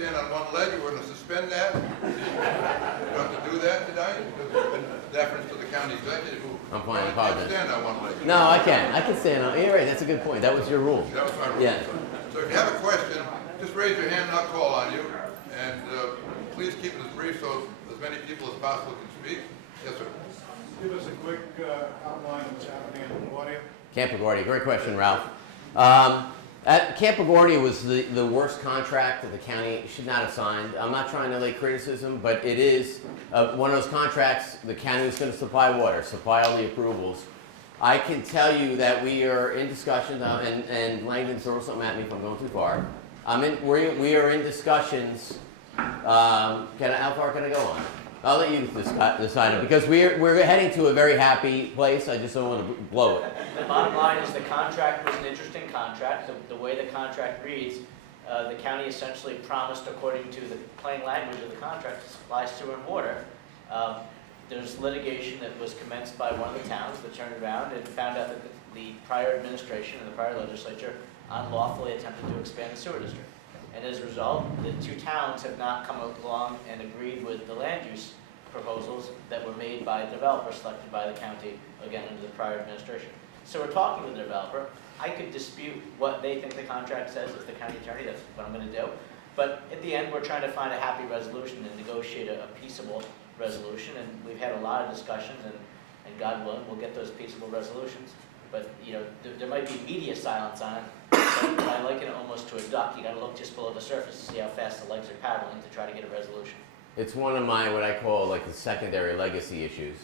stand on one leg, you were going to suspend that? You have to do that tonight? Because it's been deference to the county executive who I'm fine, I can't apologize. stand on one leg. No, I can. I can stand on. You're right. That's a good point. That was your rule. That was my rule. Yeah. So if you have a question, just raise your hand and I'll call on you. And please keep it as brief so as many people as possible can speak. Yes, sir. Give us a quick outline of what's happening in LaGuardia. Camp LaGuardia. Great question, Ralph. At Camp LaGuardia was the worst contract that the county should not have signed. I'm not trying to lay criticism, but it is one of those contracts. The county was going to supply water, supply all the approvals. I can tell you that we are in discussions, and Langdon, throw something at me if I'm going too far. We are in discussions. How far can I go on? I'll let you decide it, because we're heading to a very happy place. I just don't want to blow it. The bottom line is the contract was an interesting contract. The way the contract reads, the county essentially promised, according to the plain language of the contract, to supply sewer and water. There's litigation that was commenced by one of the towns that turned around and found out that the prior administration and the prior legislature unlawfully attempted to expand the sewer district. And as a result, the two towns have not come along and agreed with the land use proposals that were made by the developer selected by the county, again, under the prior administration. So we're talking with the developer. I could dispute what they think the contract says as the county attorney. That's what I'm going to do. But at the end, we're trying to find a happy resolution and negotiate a peaceable resolution. And we've had a lot of discussions, and God willing, we'll get those peaceable resolutions. But, you know, there might be media silence on it. But I liken it almost to a duck. You got to look just below the surface to see how fast the legs are paddling to try to get a resolution. It's one of my, what I call like the secondary legacy issues.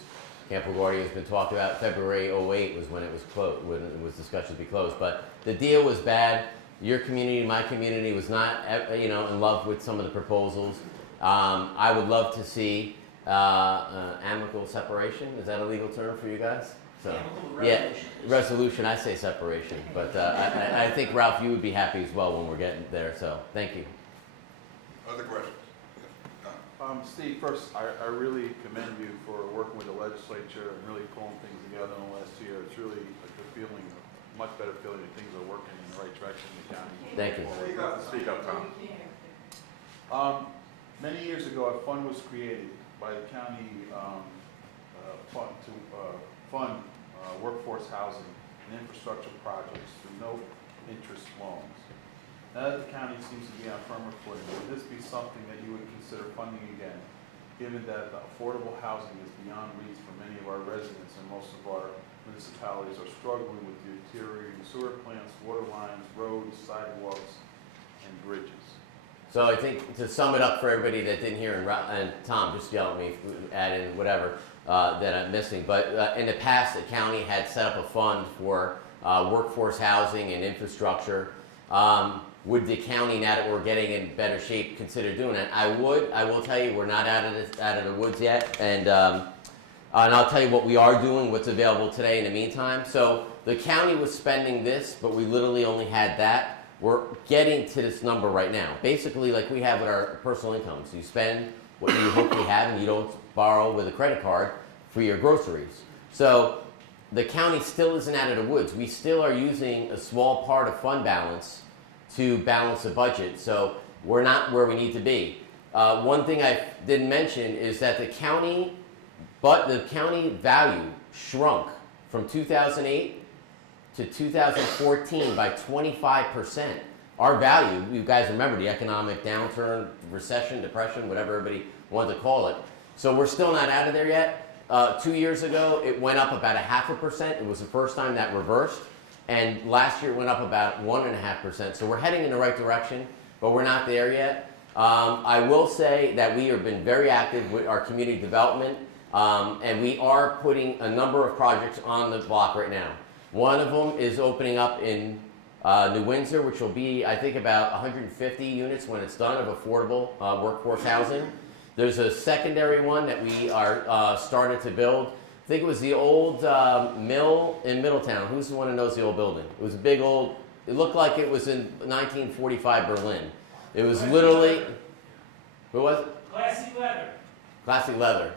Camp LaGuardia has been talked about. February '08 was when it was closed, when it was discussed to be closed. But the deal was bad. Your community, my community, was not, in love with some of the proposals. I would love to see amicable separation. Is that a legal term for you guys? So, yeah, resolution. I say separation, but I think, Ralph, you would be happy as well when we're getting there. So, thank you. Other questions? Steve, first, I really commend you for working with the legislature and really pulling things together in the last year. It's really a good feeling, a much better feeling that things are working in the right direction in the county. Thank you. Speak up, Tom. Many years ago, a fund was created by the county fund to fund workforce housing and infrastructure projects through no interest loans. Now that the county seems to be on firmer footing, would this be something that you would consider funding again, given that the affordable housing is beyond reach for many of our residents and most of our municipalities are struggling with the deteriorating sewer plants, water lines, roads, sidewalks, and bridges? So I think to sum it up for everybody that didn't hear, and Tom, just yell at me, add in whatever that I'm missing. But in the past, the county had set up a fund for workforce housing and infrastructure. Would the county, now that we're getting in better shape, consider doing that? I would. I will tell you, we're not out of the woods yet, and I'll tell you what we are doing, what's available today in the meantime. So the county was spending this, but we literally only had that. We're getting to this number right now. Basically, like we have with our personal incomes. You spend what you hopefully have, and you don't borrow with a credit card for your groceries. So the county still isn't out of the woods. We still are using a small part of fund balance to balance the budget. So we're not where we need to be. One thing I didn't mention is that the county value shrunk from 2008 to 2014 by 25%. Our value, you guys remember the economic downturn, recession, depression, whatever everybody wanted to call it. So we're still not out of there yet. 2 years ago, it went up about 0.5%. It was the first time that reversed. And last year it went up about 1.5%. So we're heading in the right direction, but we're not there yet. I will say that we have been very active with our community development, and we are putting a number of projects on the block right now. One of them is opening up in New Windsor, which will be, I think, about 150 units when it's done of affordable workforce housing. There's a secondary one that we are started to build. I think it was the old mill in Middletown. Who's the one who knows the old building? It was a big old, it looked like it was in 1945 Berlin. It was literally, who was it? Classy leather. Classy leather.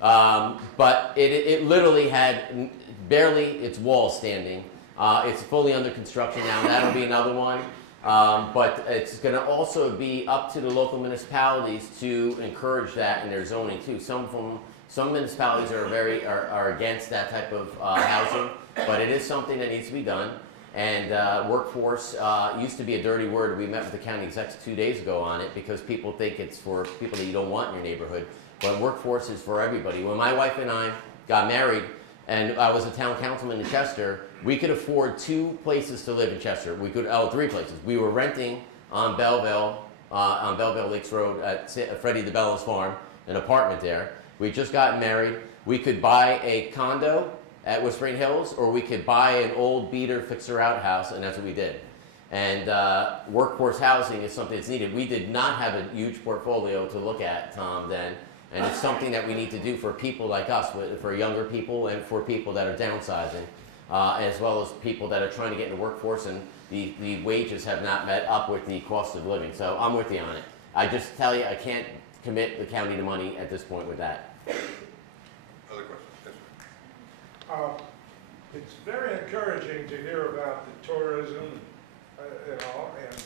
But it literally had barely its walls standing. It's fully under construction now. That'll be another one. But it's going to also be up to the local municipalities to encourage that in their zoning too. Some municipalities are against that type of housing, but it is something that needs to be done. And workforce used to be a dirty word. We met with the county execs 2 days ago on it because people think it's for people that you don't want in your neighborhood. But workforce is for everybody. When my wife and I got married, and I was a town councilman in Chester, we could afford 2 places to live in Chester. 3 places. We were renting on Belleville Lakes Road at Freddie DeBella's farm, an apartment there. We just got married. We could buy a condo at Whispering Hills, or we could buy an old beater fixer-out house, and that's what we did. And workforce housing is something that's needed. We did not have a huge portfolio to look at, Tom, then. And it's something that we need to do for people like us, for younger people and for people that are downsizing, as well as people that are trying to get in the workforce and the wages have not met up with the cost of living. So I'm with you on it. I just tell you, I can't commit the county to money at this point with that. Other questions? Yes, sir. It's very encouraging to hear about the tourism and all, and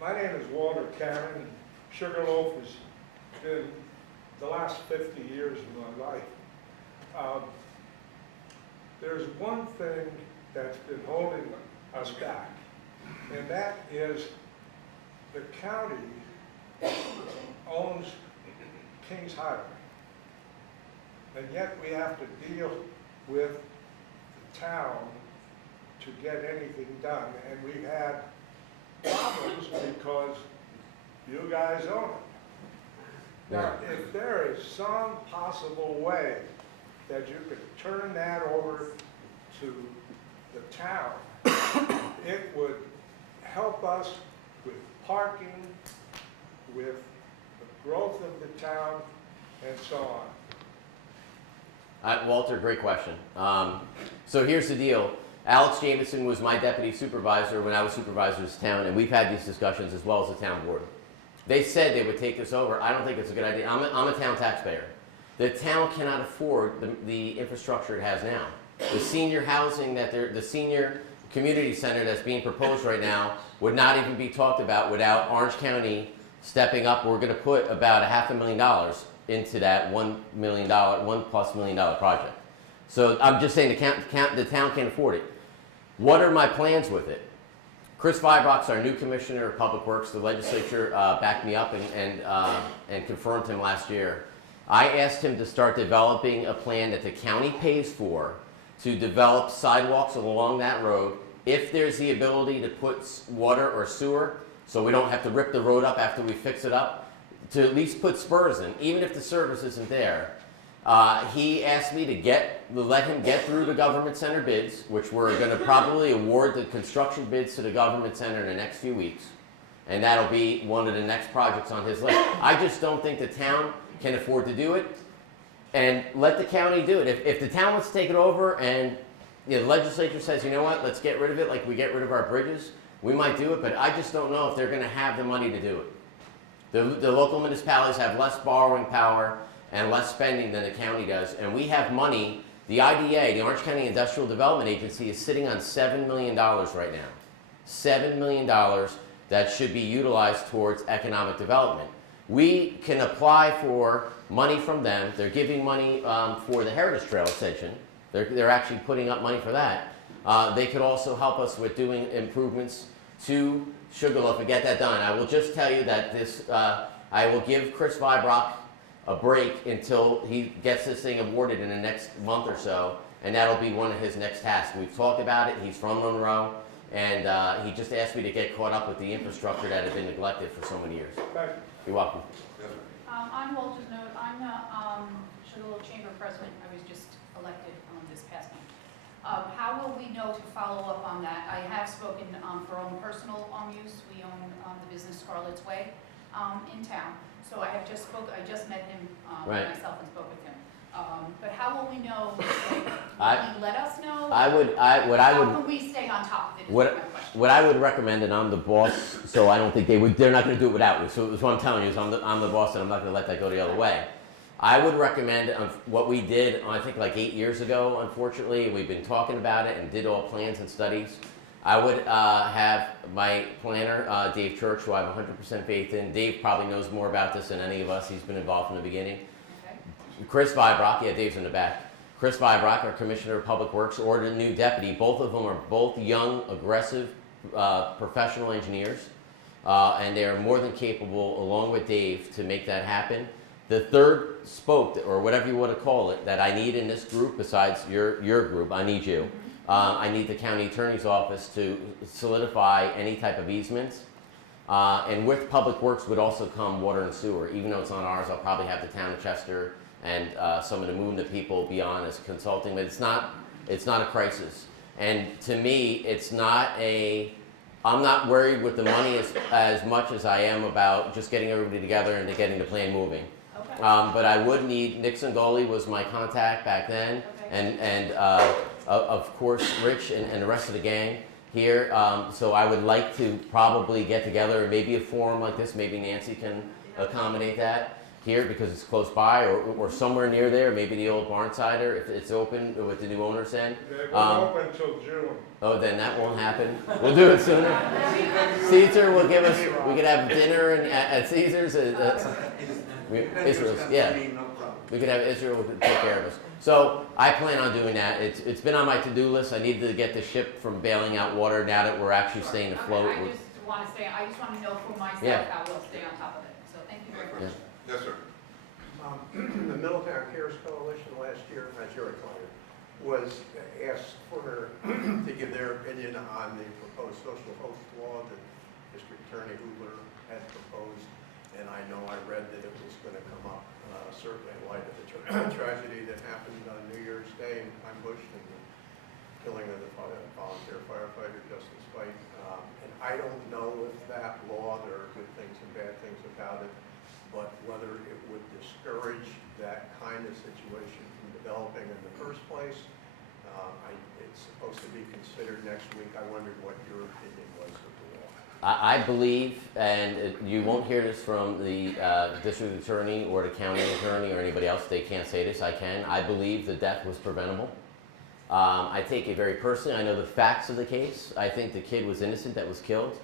my name is Walter Cannon. Sugarloaf has been the last 50 years of my life. There's one thing that's been holding us back, and that is the county owns Kings Highway. And yet we have to deal with the town to get anything done. And we've had problems because you guys own it. Now, if there is some possible way that you could turn that over to the town, it would help us with parking, with the growth of the town, and so on. Walter, great question. So here's the deal. Alex Jamison was my deputy supervisor when I was supervisor of this town, and we've had these discussions as well as the town board. They said they would take this over. I don't think it's a good idea. I'm a town taxpayer. The town cannot afford the infrastructure it has now. The senior housing the senior community center that's being proposed right now would not even be talked about without Orange County stepping up. We're going to put about $500,000 into that $1+ million project. So I'm just saying the town can't afford it. What are my plans with it? Chris Vibrock's our new commissioner of public works. The legislature backed me up and confirmed him last year. I asked him to start developing a plan that the county pays for to develop sidewalks along that road if there's the ability to put water or sewer so we don't have to rip the road up after we fix it up, to at least put spurs in, even if the service isn't there. He asked me to let him get through the government center bids, which we're going to probably award the construction bids to the government center in the next few weeks. And that'll be one of the next projects on his list. I just don't think the town can afford to do it. And let the county do it. If the town wants to take it over and the legislature says, you know what, let's get rid of it like we get rid of our bridges, we might do it, but I just don't know if they're going to have the money to do it. The local municipalities have less borrowing power and less spending than the county does, and we have money. The IDA, the Orange County Industrial Development Agency, is sitting on $7 million right now. $7 million that should be utilized towards economic development. We can apply for money from them. They're giving money for the Heritage Trail extension. They're actually putting up money for that. They could also help us with doing improvements to Sugarloaf and get that done. I will just tell you that I will give Chris Vibrock a break until he gets this thing awarded in the next month or so, and that'll be one of his next tasks. We've talked about it. He's from Monroe, and he just asked me to get caught up with the infrastructure that had been neglected for so many years. Thank you. You're welcome. I'm Walter's note. I'm the Sugarloaf Chamber President. I was just elected this past month. How will we know to follow up on that? I have spoken for own personal use. We own the business Scarlett's Way in town. So I just met him Right. myself and spoke with him. But how will we know? Will he let us know? How can we stay on top of it? Is my question. What I would recommend, and I'm the boss, so I don't think they're not going to do it without me. So what I'm telling you is I'm the boss, and I'm not going to let that go the other way. I would recommend what we did, I think like 8 years ago, unfortunately. We've been talking about it and did all plans and studies. I would have my planner, Dave Church, who I have 100% faith in. Dave probably knows more about this than any of us. He's been involved from the beginning. Okay. Chris Vibrock, yeah, Dave's in the back. Chris Vibrock, our Commissioner of Public Works, ordered a new deputy. Both of them are both young, aggressive, professional engineers, and they are more than capable, along with Dave, to make that happen. The third spoke, or whatever you want to call it, that I need in this group, besides your group, I need you. I need the county attorney's office to solidify any type of easements. And with Public Works would also come water and sewer. Even though it's not ours, I'll probably have the town of Chester and some of the movement people be on as consulting, but it's not a crisis. And to me, I'm not worried with the money as much as I am about just getting everybody together and getting the plan moving. Okay. But I would need, Nick Singoli was my contact back then, Okay. and of course, Rich and the rest of the gang here. So I would like to probably get together, maybe a forum like this, maybe Nancy can accommodate that here because it's close by, or somewhere near there, maybe the old barn cider if it's open with the new owners in. It won't open until June. Oh, then that won't happen. We'll do it sooner. Caesar will give us, we could have dinner at Caesar's. Israel's, yeah. We could have Israel take care of us. So I plan on doing that. It's been on my to-do list. I need to get the ship from bailing out water now that we're actually staying afloat. Okay, I just want to know for myself Yeah. how we'll stay on top of it. So thank you very much. Yeah. Yes, sir. The Middletown Cares Coalition last year, not your client, was asked for her to give their opinion on the proposed social host law that District Attorney Hoover had proposed. And I know I read that it was going to come up, certainly in light of the tragedy that happened on New Year's Day in Pine Bush and the killing of the volunteer firefighter Justice White. And I don't know if that law, there are good things and bad things about it, but whether it would discourage that kind of situation from developing in the first place. It's supposed to be considered next week. I wondered what your opinion was of the law. I believe, and you won't hear this from the district attorney or the county attorney or anybody else, they can't say this, I can. I believe the death was preventable. I take it very personally. I know the facts of the case. I think the kid was innocent that was killed.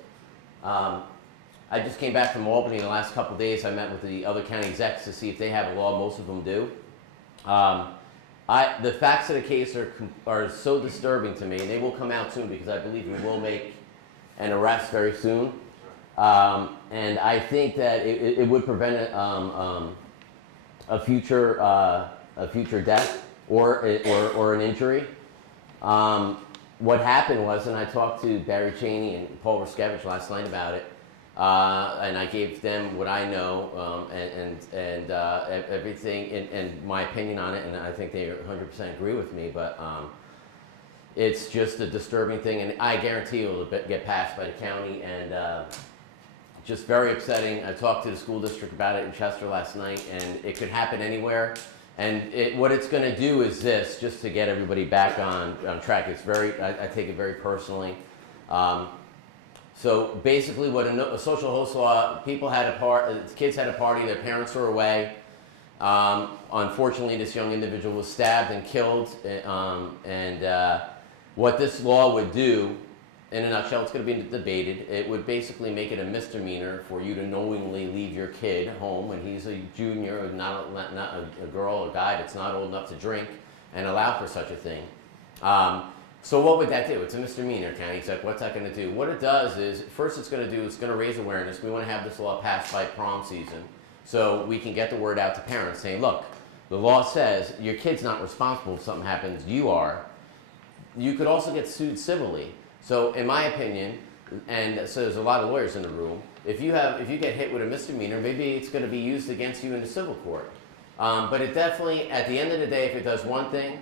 I just came back from Albany in the last couple of days. I met with the other county execs to see if they have a law. Most of them do. The facts of the case are so disturbing to me, and they will come out soon because I believe we will make an arrest very soon. And I think that it would prevent a future death or an injury. What happened was, and I talked to Barry Cheney and Paul Ruskevich last night about it, and I gave them what I know and everything and my opinion on it, and I think they 100% agree with me. But it's just a disturbing thing, and I guarantee it will get passed by the county, and just very upsetting. I talked to the school district about it in Chester last night, and it could happen anywhere. And what it's going to do is this, just to get everybody back on track. It's I take it very personally. So basically, what a social host law, kids had a party, their parents were away. Unfortunately, this young individual was stabbed and killed. What this law would do, in a nutshell, it's going to be debated. It would basically make it a misdemeanor for you to knowingly leave your kid home when he's a junior, not a girl or guy that's not old enough to drink, and allow for such a thing. So what would that do? It's a misdemeanor, County Exec. What's that going to do? What it does is, first it's going to raise awareness. We want to have this law passed by prom season so we can get the word out to parents saying, look, the law says your kid's not responsible if something happens, you are. You could also get sued civilly. So in my opinion, and so there's a lot of lawyers in the room, if you get hit with a misdemeanor, maybe it's going to be used against you in the civil court. But it definitely, at the end of the day, if it does one thing,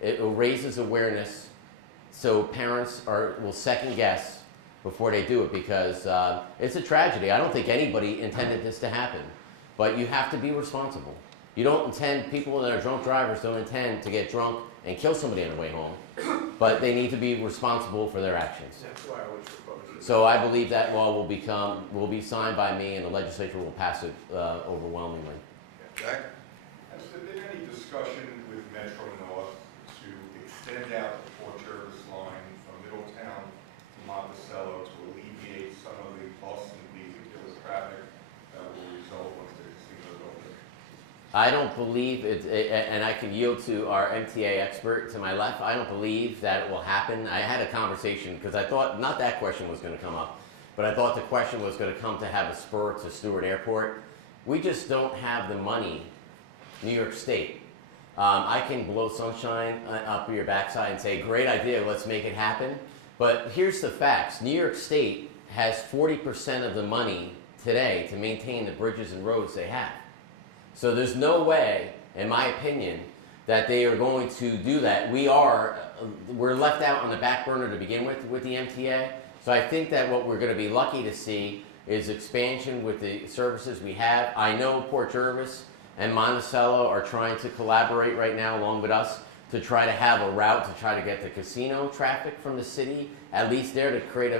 it raises awareness so parents will second guess before they do it, because it's a tragedy. I don't think anybody intended this to happen, but you have to be responsible. You don't intend, people that are drunk drivers don't intend to get drunk and kill somebody on the way home, but they need to be responsible for their actions. That's why I was proposing. So I believe that law will be signed by me, and the legislature will pass it overwhelmingly. Jack? Has there been any discussion with Metro North to extend out the Port Jervis line from Middletown to I don't believe it, and I can yield to our MTA expert to my left. I don't believe that it will happen. I had a conversation because I thought not that question was going to come up, but I thought the question was going to come to have a spur to Stewart Airport. We just don't have the money, New York State. I can blow sunshine up your backside and say, great idea, let's make it happen. But here's the facts. New York State has 40% of the money today to maintain the bridges and roads they have. So there's no way, in my opinion, that they are going to do that. We're left out on the back burner to begin with the MTA. So I think that what we're going to be lucky to see is expansion with the services we have. I know Port Jervis and Monticello are trying to collaborate right now along with us to try to have a route to try to get the casino traffic from the city, at least there, to create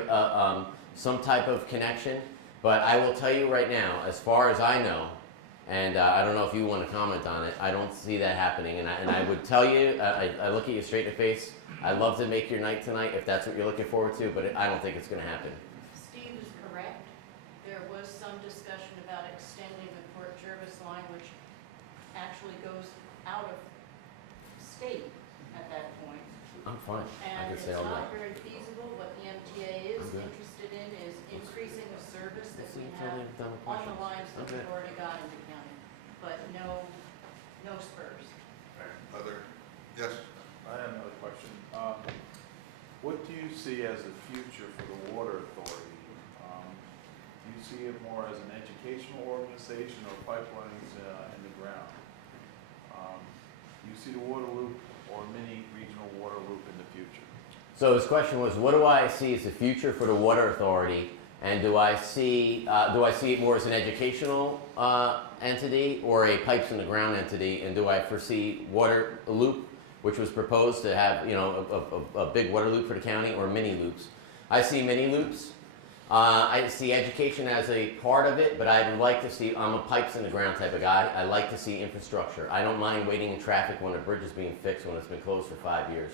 some type of connection. But I will tell you right now, as far as I know, and I don't know if you want to comment on it, I don't see that happening. And I would tell you, I look at you straight in the face, I'd love to make your night tonight if that's what you're looking forward to, but I don't think it's going to happen. Steve is correct. There was some discussion about extending the Port Jervis line, which actually goes out of state at that point. I'm fine. I And can it's say all not that. very feasible. What the MTA is I'm good. interested in is increasing the service that we Totally have done with on the questions. lines that Okay. we've already got in the county, but no spurs. Other, yes, I have another question. What do you see as the future for the Water Authority? Do you see it more as an educational organization or pipelines in the ground? Do you see the water loop or mini regional water loop in the future? So his question was, what do I see as the future for the Water Authority? And do I see it more as an educational entity or a pipes in the ground entity? And do I foresee water loop, which was proposed to have, you know, a big water loop for the county, or mini loops? I see mini loops. I see education as a part of it, but I'd like to see, I'm a pipes in the ground type of guy. I like to see infrastructure. I don't mind waiting in traffic when a bridge is being fixed when it's been closed for 5 years.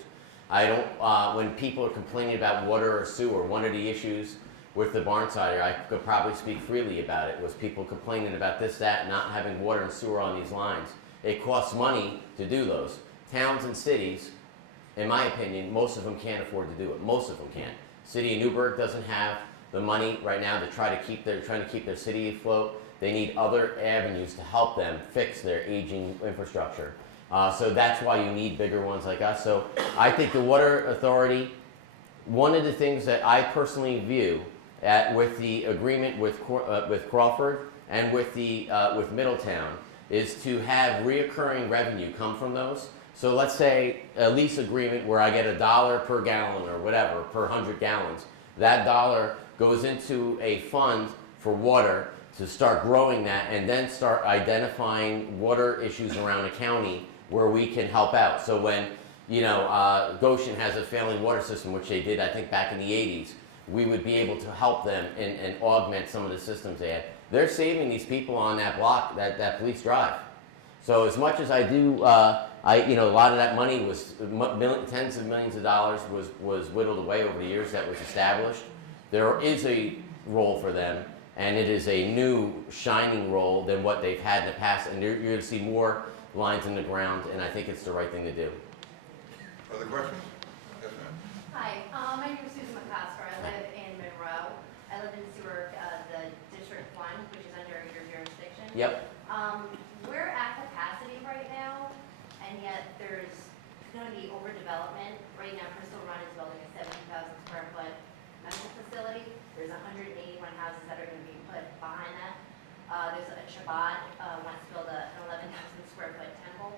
I don't, when people are complaining about water or sewer, one of the issues with the Barnsider, I could probably speak freely about it, was people complaining about this, that, not having water and sewer on these lines. It costs money to do those. Towns and cities, in my opinion, most of them can't afford to do it. Most of them can't. City of Newburgh doesn't have the money right now to trying to keep their city afloat. They need other avenues to help them fix their aging infrastructure. So that's why you need bigger ones like us. So I think the Water Authority, one of the things that I personally view with the agreement with Crawford and with Middletown is to have reoccurring revenue come from those. So let's say a lease agreement where I get $1 per gallon or whatever per 100 gallons. That dollar goes into a fund for water to start growing that, and then start identifying water issues around a county where we can help out. So when, you know, Goshen has a failing water system, which they did, I think, back in the 80s, we would be able to help them and augment some of the systems they had. They're saving these people on that block, that police drive. So as much as I do, you know, a lot of that money was, tens of millions of dollars was whittled away over the years that was established. There is a role for them, and it is a new shining role than what they've had in the past, and you're going to see more lines in the ground, and I think it's the right thing to do. other questions? Yes, ma'am. Hi, my name is Susan McCosker. I live in Monroe. I live in Seward, the District 1, which is under your jurisdiction. Yep. We're at capacity right now, and yet there's going to be overdevelopment. Right now, Crystal Run is building a 17,000 square foot medical facility. There's 181 houses that are going to be put behind that. There's a Shabbat wants to build an 11,000 square foot temple.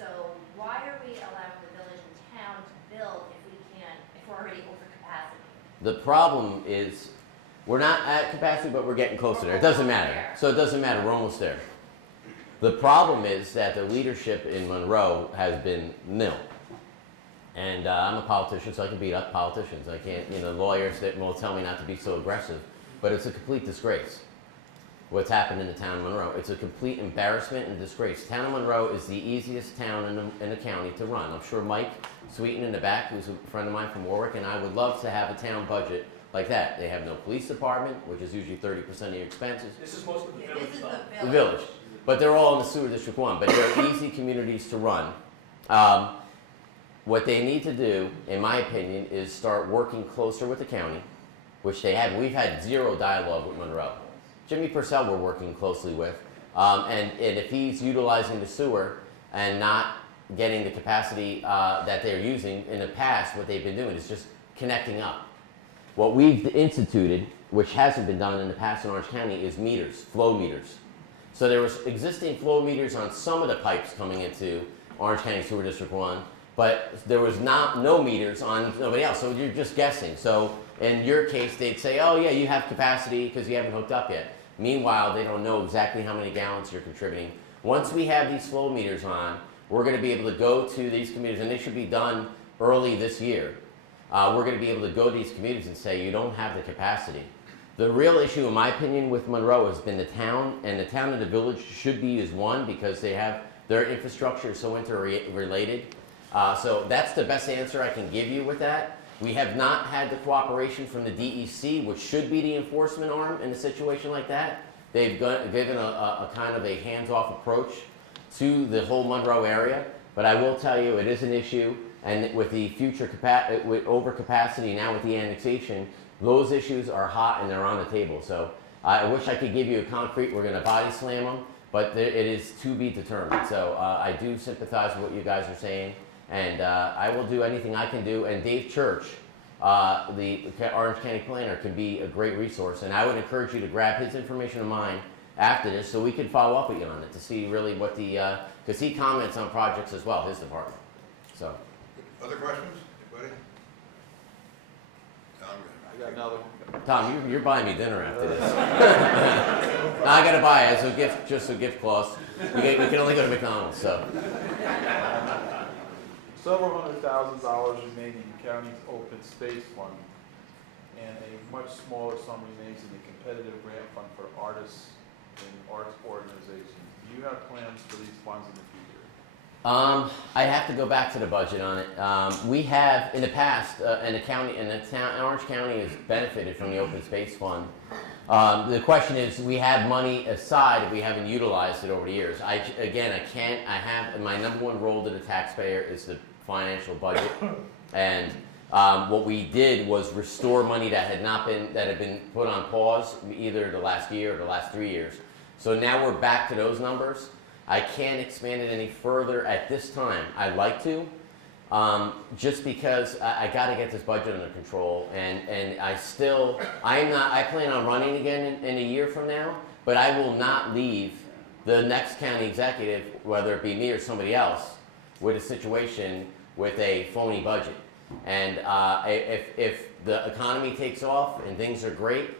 So why are we allowing the village and town to build if we're already over capacity? The problem is, we're not at capacity, but we're getting closer there. It doesn't matter. So it doesn't matter, we're almost there. The problem is that the leadership in Monroe has been nil. And I'm a politician, so I can beat up politicians. I can't, you know, lawyers that will tell me not to be so aggressive. But it's a complete disgrace what's happened in the town of Monroe. It's a complete embarrassment and disgrace. Town of Monroe is the easiest town in the county to run. I'm sure Mike Sweeten in the back, who's a friend of mine from Warwick, and I would love to have a town budget like that. They have no police department, which is usually 30% of your expenses. This is most of the village This is stuff. the The village. but they're all in the sewer District 1, but they're easy communities to run. What they need to do, in my opinion, is start working closer with the county, which they have. We've had zero dialogue with Monroe. Jimmy Purcell we're working closely with, and if he's utilizing the sewer and not getting the capacity that they're using in the past, what they've been doing is just connecting up. What we've instituted, which hasn't been done in the past in Orange County, is meters, flow meters. So there was existing flow meters on some of the pipes coming into Orange County Sewer District 1, but there was no meters on nobody else, so you're just guessing. So in your case, they'd say, oh yeah, you have capacity because you haven't hooked up yet. Meanwhile, they don't know exactly how many gallons you're contributing. Once we have these flow meters on, we're going to be able to go to these communities, and they should be done early this year. We're going to be able to go to these communities and say, you don't have the capacity. The real issue, in my opinion, with Monroe has been the town, and the town and the village should be as one because they have, their infrastructure is so interrelated. So that's the best answer I can give you with that. We have not had the cooperation from the DEC, which should be the enforcement arm in a situation like that. They've given a kind of a hands-off approach to the whole Monroe area, but I will tell you it is an issue, and with the future with overcapacity now with the annexation, those issues are hot and they're on the table. So I wish I could give you a concrete, we're going to body slam them, but it is to be determined. So I do sympathize with what you guys are saying, and I will do anything I can do. And Dave Church, the Orange County planner, can be a great resource, and I would encourage you to grab his information of mine after this so we can follow up with you on it to see really what the, because he comments on projects as well, his department. So. Other questions? Anybody? Tom, I got another. Tom, you're buying me dinner after this. No, I gotta buy it as a gift, just a gift clause. We can only go to McDonald's, so. Several $100,000 remain in the county's open space fund, and a much smaller sum remains in the competitive grant fund for artists and arts organizations. Do you have plans for these funds in the future? I have to go back to the budget on it. We have in the past, and the county, and the town, Orange County has benefited from the open space fund. The question is, we have money aside, we haven't utilized it over the years. I have, my number one role to the taxpayer is the financial budget. And what we did was restore money that had been put on pause either the last year or the last 3 years. So now we're back to those numbers. I can't expand it any further at this time. I'd like to, just because I got to get this budget under control, and I plan on running again in a year from now, but I will not leave the next county executive, whether it be me or somebody else, with a situation with a phony budget. And if the economy takes off and things are great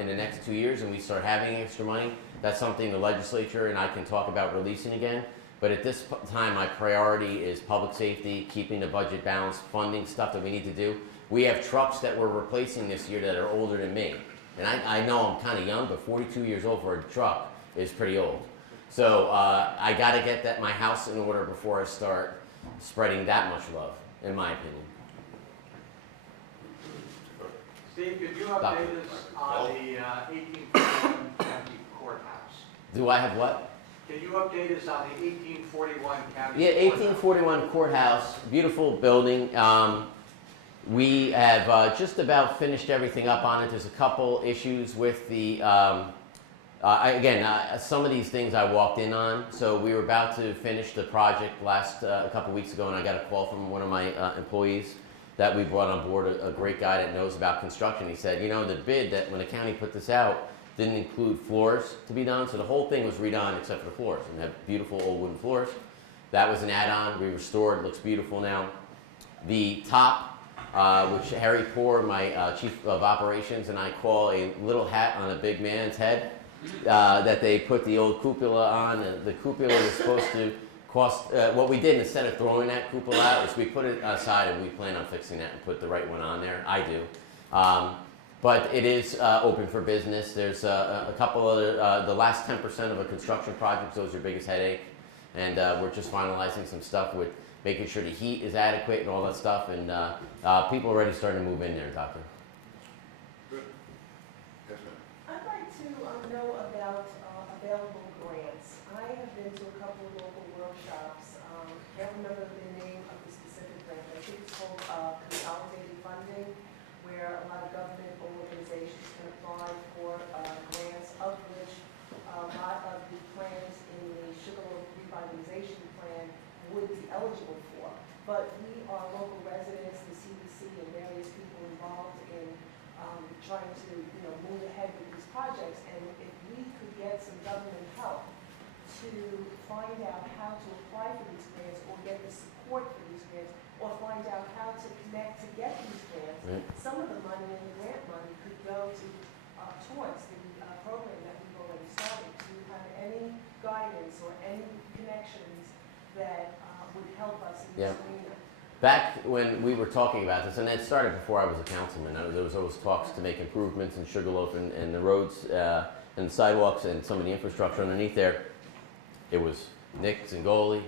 in the next 2 years and we start having extra money, that's something the legislature and I can talk about releasing again. But at this time, my priority is public safety, keeping the budget balanced, funding stuff that we need to do. We have trucks that we're replacing this year that are older than me. And I know I'm kind of young, but 42 years old for a truck is pretty old. So I got to get my house in order before I start spreading that much love, in my opinion. Steve, could you update us on the 1841 County Courthouse? Do I have what? Can you update us on the 1841 County Yeah, Courthouse? 1841 Courthouse, beautiful building. We have just about finished everything up on it. There's a couple issues with the, some of these things I walked in on. So we were about to finish the project a couple weeks ago, and I got a call from one of my employees that we brought on board, a great guy that knows about construction. He said, you know, the bid that when the county put this out didn't include floors to be done, so the whole thing was redone except for the floors, and have beautiful old wooden floors. That was an add-on. We restored, looks beautiful now. The top, which Harry Poor, my chief of operations, and I call a little hat on a big man's head, that they put the old cupola on, and the cupola was supposed to cost, what we did instead of throwing that cupola out is we put it aside and we plan on fixing that and put the right one on there. I do. But it is open for business. There's a couple other, the last 10% of a construction project, those are your biggest headache. And we're just finalizing some stuff with making sure the heat is adequate and all that stuff. And people are already starting to move in there, Doctor. Good. Yes, ma'am. I'd like to know about available grants. I have been to a couple of local workshops. Can't remember the name of the specific grant. I think it's called consolidated funding, where a lot of government organizations can apply for grants, of which a lot of the plans in the Sugarloaf revitalization plan would be eligible for. But we are local residents, the CDC, and various people involved in trying to, move ahead with these projects. And if we could get some government help to find out how to apply for these grants or get the support for these grants or find out how to connect to get these grants, some of the money in the grant money could go to towards the program that we've already started. Do you have any guidance or any connections that would help us in this arena? Back when we were talking about this, and it started before I was a councilman, there was always talks to make improvements in Sugarloaf and the roads and the sidewalks and some of the infrastructure underneath there. It was Nick Zingoli,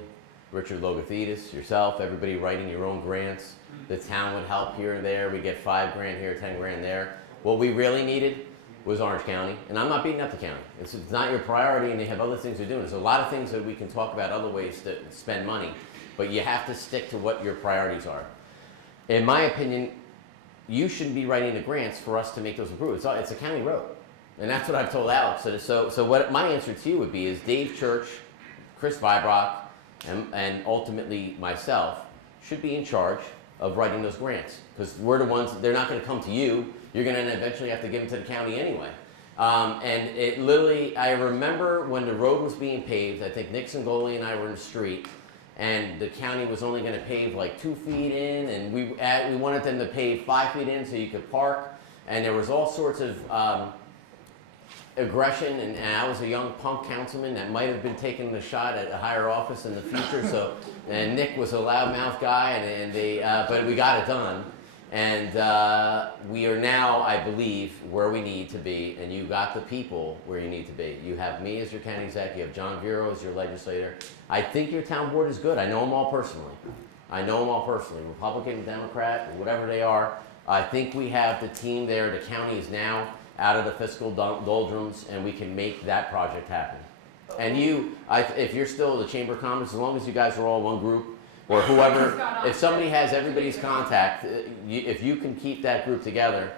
Richard Logothetis, yourself, everybody writing your own grants. The town would help here and there. We get 5 grand here, 10 grand there. What we really needed was Orange County, and I'm not beating up the county. It's not your priority, and they have other things they're doing. There's a lot of things that we can talk about, other ways to spend money, but you have to stick to what your priorities are. In my opinion, you shouldn't be writing the grants for us to make those improvements. It's a county road, and that's what I've told Alex. So what my answer to you would be is Dave Church, Chris Vibrock, and ultimately myself should be in charge of writing those grants, because we're the ones. They're not going to come to you. You're going to eventually have to give them to the county anyway. And it literally, I remember when the road was being paved, I think Nick Zingoli and I were in the street, and the county was only going to pave like 2 feet in, and we wanted them to pave 5 feet in so you could park, and there was all sorts of aggression, and I was a young punk councilman that might have been taking the shot at a higher office in the future. So, and Nick was a loudmouth guy, but we got it done. And we are now, I believe, where we need to be, and you got the people where you need to be. You have me as your county exec, you have John Vero as your legislator. I think your town board is good. I know them all personally. Republican, Democrat, whatever they are. I think we have the team there. The county is now out of the fiscal doldrums, and we can make that project happen. And if you're still the Chamber of Commerce, as long as you guys are all one group, or whoever, if somebody has everybody's contact, if you can keep that group together,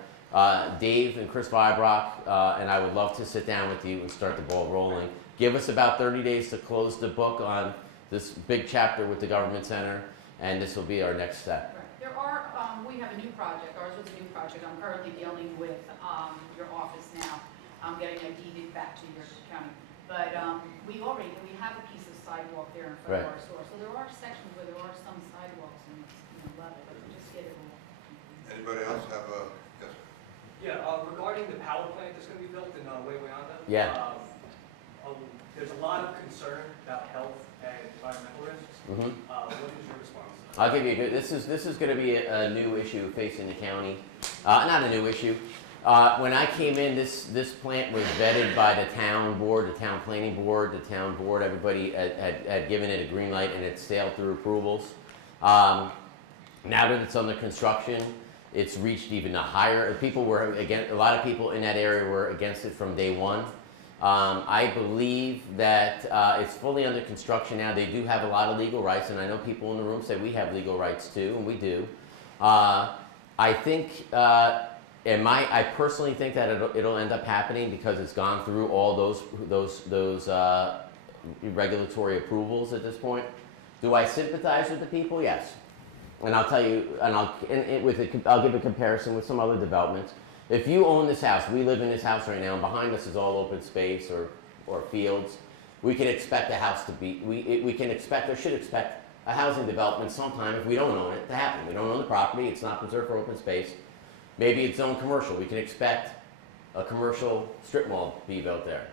Dave and Chris Vibrock, and I would love to sit down with you and start the ball rolling. Give us about 30 days to close the book on this big chapter with the government center, and this will be our next step. Right. There are, we have a new project. Ours was a new project. I'm currently dealing with your office now. I'm getting it deeded back to your county. But we have a piece of sidewalk there in front of our store. So there are sections where there are some sidewalks in level, but we just get it all. Anybody else have a, yes? Yeah, regarding the power plant that's going to be built in Wayanda. Yeah. There's a lot of concern about health and environmental risks. What is your response? I'll give you a good. This is going to be a new issue facing the county. Not a new issue. When I came in, this plant was vetted by the town board, the town planning board, everybody had given it a green light, and it sailed through approvals. Now that it's under construction, it's reached even a higher, a lot of people in that area were against it from day one. I believe that it's fully under construction now. They do have a lot of legal rights, and I know people in the room say we have legal rights too, and we do. I think, I personally think that it'll end up happening because it's gone through all those regulatory approvals at this point. Do I sympathize with the people? Yes. And I'll tell you, and I'll give a comparison with some other developments. If you own this house, we live in this house right now, and behind us is all open space or fields. We can expect a house to be, we can expect or should expect a housing development sometime if we don't own it to happen. We don't own the property, it's not preserved for open space. Maybe it's zoned commercial. We can expect a commercial strip mall to be built there.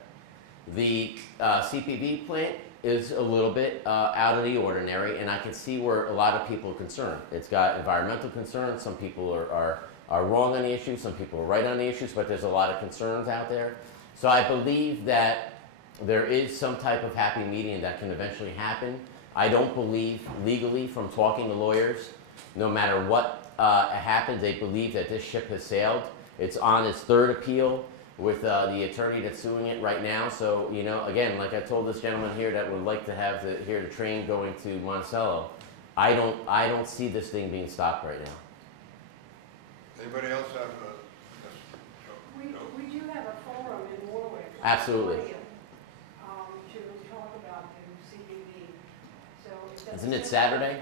The CPV plant is a little bit out of the ordinary, and I can see where a lot of people are concerned. It's got environmental concerns. Some people are wrong on the issue, some people are right on the issues, but there's a lot of concerns out there. So I believe that there is some type of happy medium that can eventually happen. I don't believe legally, from talking to lawyers, no matter what happens, they believe that this ship has sailed. It's on its 3rd appeal. with the attorney that's suing it right now. So, you know, again, like I told this gentleman here that would like to have the train going to Monticello, I don't see this thing being stopped right now. Anybody else have a? We do have a forum in Warwick. Absolutely. To talk about the CBD. So it Isn't it doesn't- Saturday?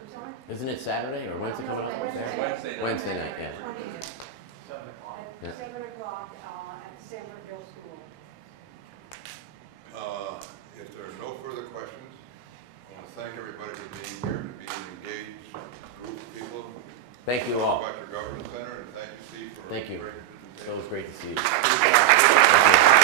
I'm sorry? Isn't it Saturday or when's it coming up? Wednesday. Wednesday night, yeah. 20th, 7 o'clock. Yeah. at 7 o'clock at the Sanford Hill School. If there are no further questions, I want to thank everybody for being here, to be an engaged group of people. Thank you all. About your government center, and thank you, Steve, for. Thank you. a great presentation. It was great to see you. Thank you.